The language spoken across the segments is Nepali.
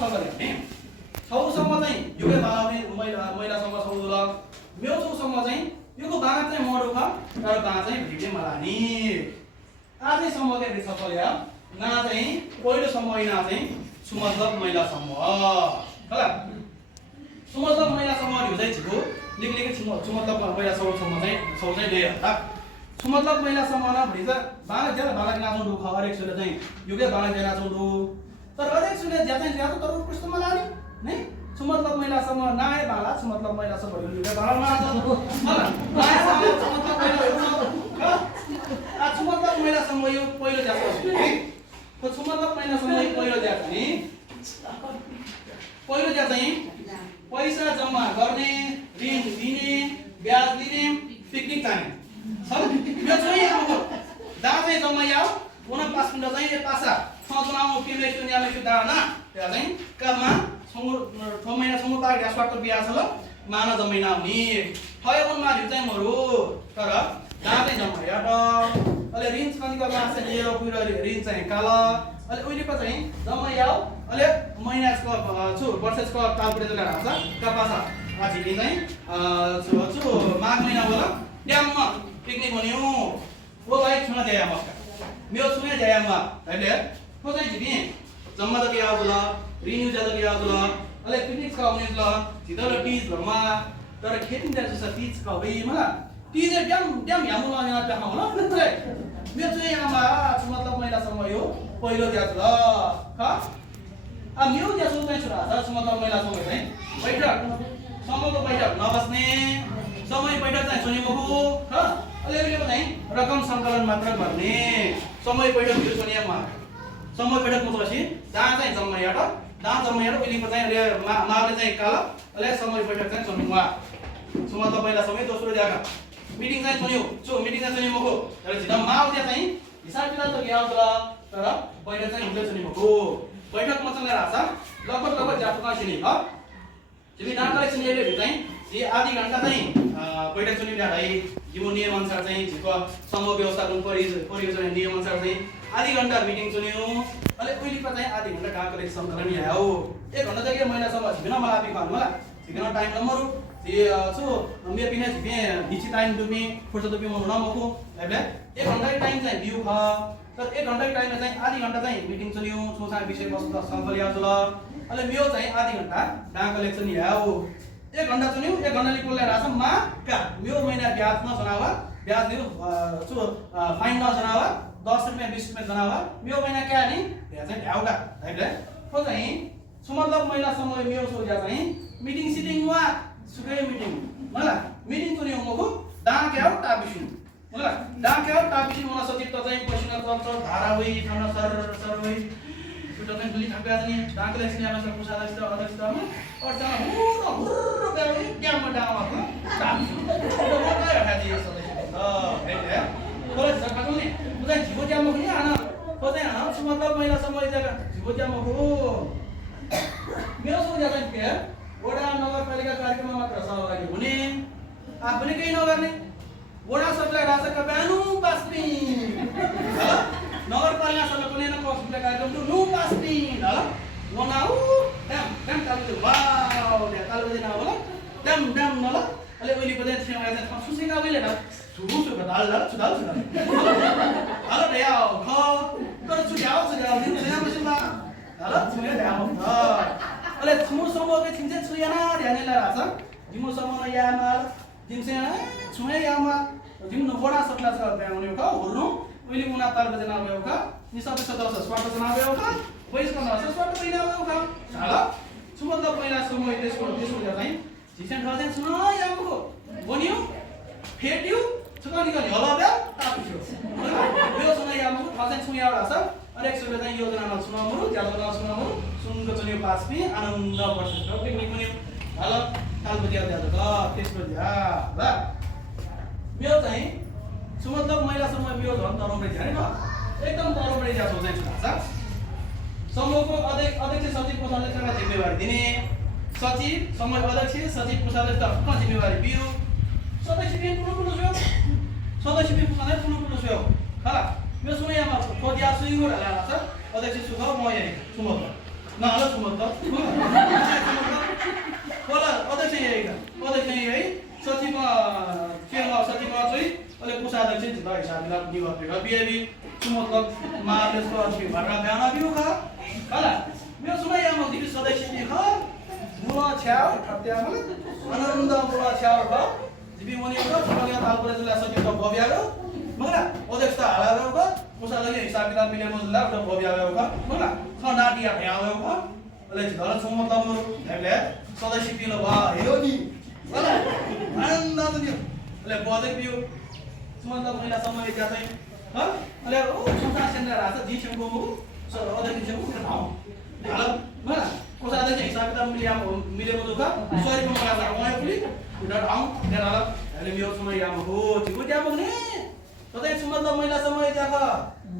छ गरे भने 6 सम्म चाहिँ युगे बालाले महिलासँग 6 ल मेरो 6 सम्म चाहिँ योको बाँग चाहिँ मडो ख तर बाँग चाहिँ भिडे मलानी आजै सम्म के छ पर्या ना चाहिँ पहिलो सम्म हैन चाहिँ सुमतलब महिला समूह होला सुमतलब महिला समूह हो चाहिँ छिको लेखलेकै सुमतलब महिला समूह चाहिँ छौ चाहिँ दे त सुमतलब महिला समूह न भन्छ बाँग ज्यादा बालक नाचौ दुख हरेक सुले चाहिँ युगे बालक ज्यादा नाचौ दु तर हरेक सुले ज्यादा ज्यादा तर कस्तो मलाई नै सुमतलब महिला समूह नाय बाला सुमतलब महिला समूह युगे बालक नाचौ होला नाय सुमतलब महिला आ सुमतलब महिला समूह यो पहिलो ज्यादा है तो सुमतलब महिला समूह पहिलो ज्यादा नि पहिलो ज्यादा चाहिँ पैसा जम्मा गर्ने ऋण दिने ब्याज दिने पिकनिक जाने यो चाहिँ अब दा चाहिँ जम्मा याव 49 मिनेट चाहिँ ए पासा सजनाउ पिमे दुनियामा के दाना त्यहाँ चाहिँ काममा सँगो 6 महिना सँगो पार ग्यासबाट बिहा छ ल माना जम्मिना हुने ठयवन मारि चाहिँ मरु तर दा चाहिँ जम्मा या त अहिले ऋण कतिको मास लिएर पुरो ऋण चाहिँ काला अहिले उहिलेको चाहिँ जम्मा याव अहिले महिनाको छु वर्षको क्याल्कुलेटर राख्छ का पासा आजि चाहिँ छु माघ महिना होला ड्याममा पिकनिक भन्यो ओ भाइ छुना जाया मस्का मेरो छुना जाया म हैले को चाहिँ जिबी जम्मा त के आउला रिन्यू ज्यादा के आउला अले पिकनिक का आउने ल जिदर टीज भमा तर खेती त जस टीज का भई मला टीज ड्याम ड्याम यामु ल यहाँ पे होला मेरो चाहिँ आमा मतलब महिला सम्म यो पहिलो ज्याज ल ह आ मेरो ज्याज चाहिँ छोरा छ मतलब महिला सम्म चाहिँ बैठक समूहको बैठक नबस्ने समय बैठक चाहिँ सुनिमुखु ह अलिअलि चाहिँ रकम सङ्कलन मात्र गर्ने समय बैठक यो सुनियामा समय बैठक मतलब जहाँ चाहिँ जम्मायाट जहाँ जम्मायाट उहिलेको चाहिँ माले चाहिँ काला अहिले समय बैठक चाहिँ सुनिमुवा सुमा तपाईँलाई समय दोस्रो जग्गा मिटिङ चाहिँ सुन्यो छु मिटिङ चाहिँ सुनिमुखु तर झिना माउ त्यहाँ चाहिँ हिसाब किताब त के आउँछ तर बैठक चाहिँ हुँदै सुनिमुखु बैठक मचल्ने रहेछ लगभग जातको चाहिँ नि ह तिमी नामलाई सुनिएले चाहिँ ये आधी घण्टा चाहिँ बैठक सुनिरहेको है यो नियम अनुसार चाहिँ झिको समूह व्यवस्थापन परियोजना नियम अनुसार चाहिँ आधी घण्टा मिटिङ सुन्यो अहिले उहिलेको चाहिँ आधी घण्टा काको लेख सङ्कलन ल्याओ 1 घण्टा चाहिँ महिनासम्म झिकिन मलाई आफै खानु होला झिकिन टाइम नम्बर ये सो मे पिने झिके दिछि टाइम दुमी फुर्सद दुमी म नमको हैले 1 घण्टा टाइम चाहिँ बिउ ख तर 1 घण्टा टाइममा चाहिँ आधी घण्टा चाहिँ मिटिङ सुन्यो सोचा विषय वस्तु सङ्कलन ल्याउँछ ल अहिले मेरो चाहिँ आधी घण्टा डाको लेख ल्याओ 1 घण्टा सुन्यो 1 घण्टा लिपोले राछ मा का मेरो महिना ब्याज न जनावा ब्याज दियो छु फाइन न जनावा 10 रुपैयाँ 20 रुपैयाँ जनावा मेरो महिना क्या नि यहाँ चाहिँ भ्याउका हैले को चाहिँ सुमतलब महिला समूह मेरो सोजा चाहिँ मिटिङ सिटिङ वा सुकै मिटिङ होला मिटिङ सुन्यो मको डाक्याउ टापिसु होला डाक्याउ टापिसु मन सचिव त चाहिँ पसिना चल्छ धारा होइ ठाउँ सर होइ त्यो चाहिँ दुली थाप्या चाहिँ डाकले सिनेमा सब पुसादा छ अध्यक्षमा अर्चना हुर्र बेले क्याममा डामा टापिसु त्यो मात्रै हटा दिए सदस्य हैले कोले सरकारले नि उदय जीव ज्यामो पनि आना कोते आना सुमतलब महिला समूह जग्गा जीव ज्यामो हो मेरो सोचा चाहिँ के वडा नगरपालिका कार्यक्रममा मात्र सहभागी हुने आफूले केही नगर्ने वडा सरकारले राजका बानु पास्ने नगरपालिका सरकारले कुनै न कसले कार्यक्रम नु पास्ने ल वनाउ डम डम तालु वाउ ले तालु दिन होला डम डम न ल अहिले उहिले पदे छेमा चाहिँ सुसिका मैले न सुरु सुरु दाल दाल सुदाल सुदाल हेलो ल्याउ ख तर सुझाउ सुझाउ दिन छैन मसिनमा हेलो छुया ल्याउ अहिले छुमु समूहको छिन्छ छुयाना ध्यान लाछ जिमु समूह यामा जिमसे छुया यामा जिम नबडा सकला छ ब्याउने क हुर्नु उहिले मुना ताल बजे ना भयो क नि सबै सदस्य स्वागत जनाबे क पैसा न स्वागत पैना भयो क हेलो सुमतलब पहिला समूह त्यसको चाहिँ झिसेन ठजन सुन यामको बन्यो फेट्यो छुकानी गनी हला ब्या तापियो यो सुन यामको ठजन छुया एउटा छ अनेक सुले चाहिँ योजनामा सुनाउनु ज्यादा सुनाउनु सुनको चुन्यो पासपी आनन्द पर्छ पिकनिक पनि हेलो काल बजे आउँदा त त्यसको जा ल मेरो चाहिँ सुमतलब महिला समूह मेरो झन् तरमरे झ्याने न एकदम तरमरे ज्या सोचाइ छ समूहको अध्यक्ष सचिव कोषाध्यक्षलाई जिम्मेवारी दिने सचिव समूह अध्यक्ष सचिव कोषाध्यक्षको जिम्मेवारी बिउ सदस्य बिउ पुरो छ सदस्य बिउ पुरो छ खला मेरो सुनैमा खोजिया सुइगो हाला छ अध्यक्ष सुख म यहाँ सुमतलब नहला छु मतलब होला अध्यक्ष यही अध्यक्ष यही सचिव केमा सचिव चाहिँ अहिले कोषाध्यक्ष जिल्ला हिसाबले निवर्तक बिएबी छु मतलब मार्लेसको अस्ति भरा गाना बिउ खा होला मेरो सुनाइ आमा दिदी सदस्य नि ख मुला छ्याउ खत्यामा आनन्द मुला छ्याउ ख दिबी मनि हो छलिया तालपुर जिल्ला सचिव भव्यायो मगला अध्यक्ष हालायो ख कोषाध्यक्ष हिसाब किताब मिलेको जिल्ला भव्यायो ख मगला खनाटिया भ्यायो ख अहिले जिल्ला छु मतलब हेले सदस्य पिलो भा हेयो नि होला आनन्द त दियो अहिले बजेक बिउ मतलब महिला समय क्या चाहिँ ह अहिले ओ संसार केन्द्र राजा जी छेको मु अध्यक्ष छेको ठाउँ हाल मला कोषाध्यक्ष हिसाब किताब मिलेको दुख सरी को मला उहाँ पनि उडा ठाउँ त्यहाँ हाल अहिले मेरो समय याम हो ठिक क्या बग्ने सधैँ सुमतलब महिला समय त्यहाँ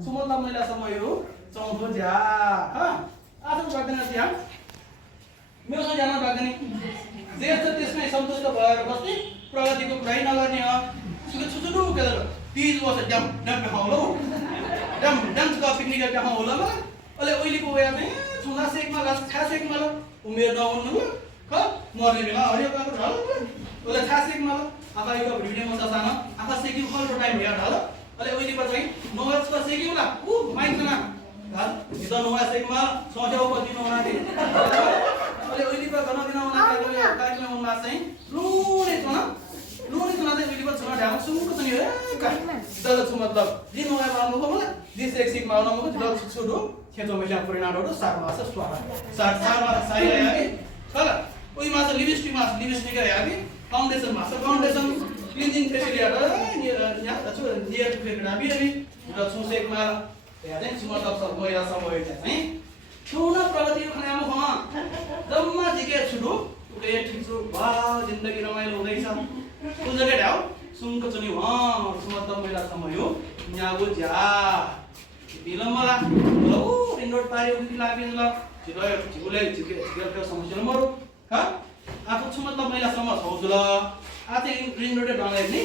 सुमतलब महिला समय हो चौथो ज्या ह आज गर्दैन त्यहाँ मेरो चाहिँ जान लाग्दैन जे छ त्यसमै सन्तुष्ट भएर बस्ने प्रगतिको कुरै नगर्ने हो सुसुडु के तीज वर्ष डम डम खाउलो डम डम का पिकनिक के खाउलो म अहिले ओइलीको उया चाहिँ छुना सेकमा लास खा सेकमा ल उमेर नहुनु ख मर्ने बेला हरियो काको ढल ओले खा सेकमा ल आफैको भिडियो मसा सानो आफा सेकि खल्लो टाइम भ्या ढल अहिले ओइलीको चाहिँ नोवास का सेकि होला उ माइकना हाल जितो नोवास सेकमा सोचेको कति नोना दि अहिले ओइलीको गर्न दिन उना कार्यक्रममा चाहिँ लुने छ न लुने छ न चाहिँ ओइलीको छ ढाउ सुनको छ नि हे दल छु मतलब दिन नोया मार्नु को मलाई दिस एक सिक माउन मको दल छुडु खेचो मेला परिणामहरु सार मास स्वाहा सार सारी आए चल ओइ मास लिपस्टिक आए फाउन्डेसन मास फाउन्डेसन क्लिनिङ फेसिलिटी यहाँ छु नियर फेकना बिबी र छु सेकमा यहाँ चाहिँ छु मतलब सब महिला समय चाहिँ सुना प्रगति खानामा भमा जम्मा जिके छुडु उके ठीक छु वा जिन्दगी रमाइलो हुँदैछ कुन जग्गा ढाउ सुनको चनि वा मतलब महिला समय हो न्यागो ज्या बिलमला लो इन्डोर पारियो कि लाग्यो ल छिटो छिगुले छिगेको समस्या मरु ह आफू छु मतलब महिला समय हो जुल आते रिङ रोडे डलाइ नि